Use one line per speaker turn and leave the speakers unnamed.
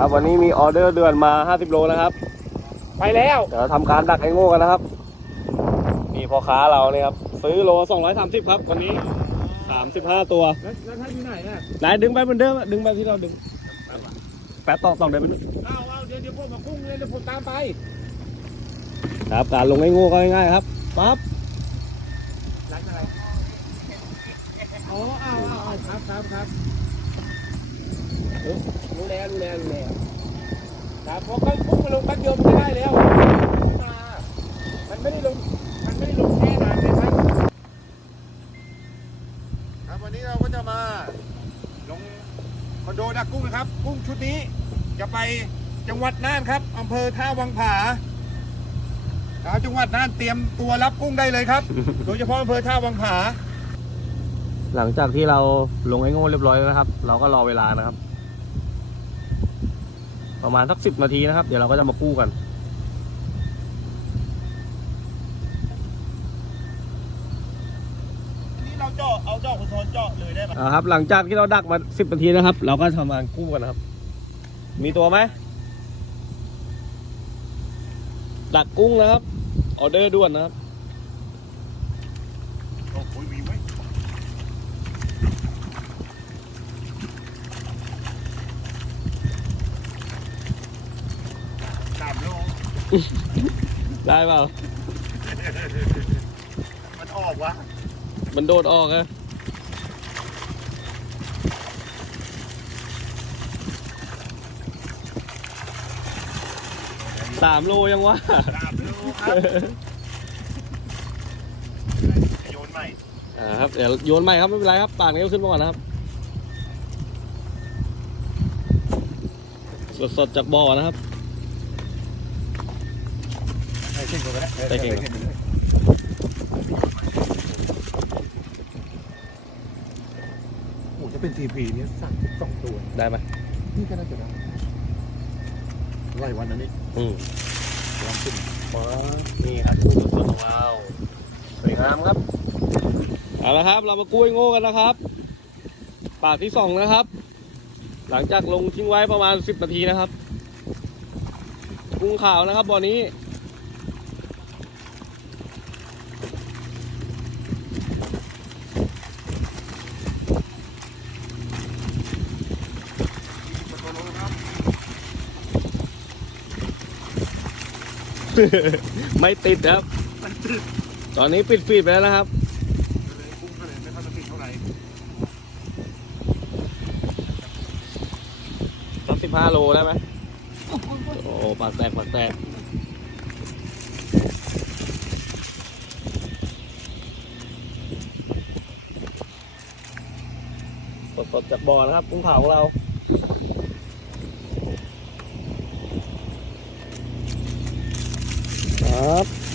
ครับวันนี้มีออเดอร์เดือนมา 50 โลนะครับ
ไปแล้ว
เดี๋ยวทำการดักไอ้โง่กันนะครับ นี่พ่อค้าเราเนี่ยครับ ซื้อโล 230 ครับวันนี้ 35 ตัว
แล้วแล้วท่านอยู่ไหนน่ะ
ไหนดึงไปเหมือนเดิมอะดึงไปที่เราดึง แป๊บต้องต้องเดินไปนู่น
เอาเอาเดี๋ยวเดี๋ยวผมมากุ้งเลยเดี๋ยวผมตามไป
ครับการลงไอ้โง่ก็ง่ายๆครับปั๊บ
ร้านอะไร อ๋อเอาเอาเอาครับครับครับเอ้ย รู้แล้วรู้แล้วรู้แล้วครับเพราะเขากุ้งมาลงแป๊บเดียวมันก็ได้แล้วมามันไม่ได้ลง มันไม่ได้ลงแค่นานเลยครับ
ครับวันนี้เราก็จะมาลงคอนโดดักกุ้งนะครับ กุ้งชุดนี้จะไปจังหวัดน่านครับอำเภอท่าวังผาชาวจังหวัดน่านเตรียมตัวรับกุ้งได้เลยครับ โดยเฉพาะอำเภอท่าวังผา
หลังจากที่เราลงไอ้โง่เรียบร้อยแล้วนะครับ เราก็รอเวลานะครับ ประมาณสักสิบนาทีนะครับ เดี๋ยวเราก็จะมากู้กัน
นี่เราเจาะเอาเจาะคุณโทนเจาะเลยได้ไหม
อ่าครับ หลังจากที่เราดักมาสิบนาทีนะครับ เราก็ทำการกู้กันนะครับ มีตัวไหมดักกุ้งนะครับ ออเดอร์ด่วนนะครับ
โอ้โหมีไว้สามโล
ได้เปล่า
มันออกวะ
มันโดดออกอะสามโลยังวะ
สามโลครับโยนใหม่
อ่าครับเดี๋ยวโยนใหม่ครับไม่เป็นไรครับปากนี้ก็ขึ้นมาก่อนนะครับ สดๆจากบ่อนะครับ
ใส่เก่งกว่าก็ได้
ใส่เก่งกว่า
โอ้จะเป็นทีพีเนี่ยสั่งสองตัว
ได้ไหม
นี่ก็น่าจะได้ไล่วันนั้นนี่
อืม
วันขึ้น
ว้านี่ครับกุ้งสดๆของเราสวยงามครับเอาละครับ เรามากุ้ยโง่กันนะครับปากที่สองนะครับ หลังจากลงทิ้งไว้ประมาณสิบนาทีนะครับกุ้งขาวนะครับบ่อนี้ ไม่ติดครับ ตอนนี้ปิดฟีดไปแล้วนะครับ
ร้อย
สักสิบห้าโลได้ไหมโอ้ปากแตกปากแตกสดๆจากบ่อนะครับกุ้งขาของเรา ครับ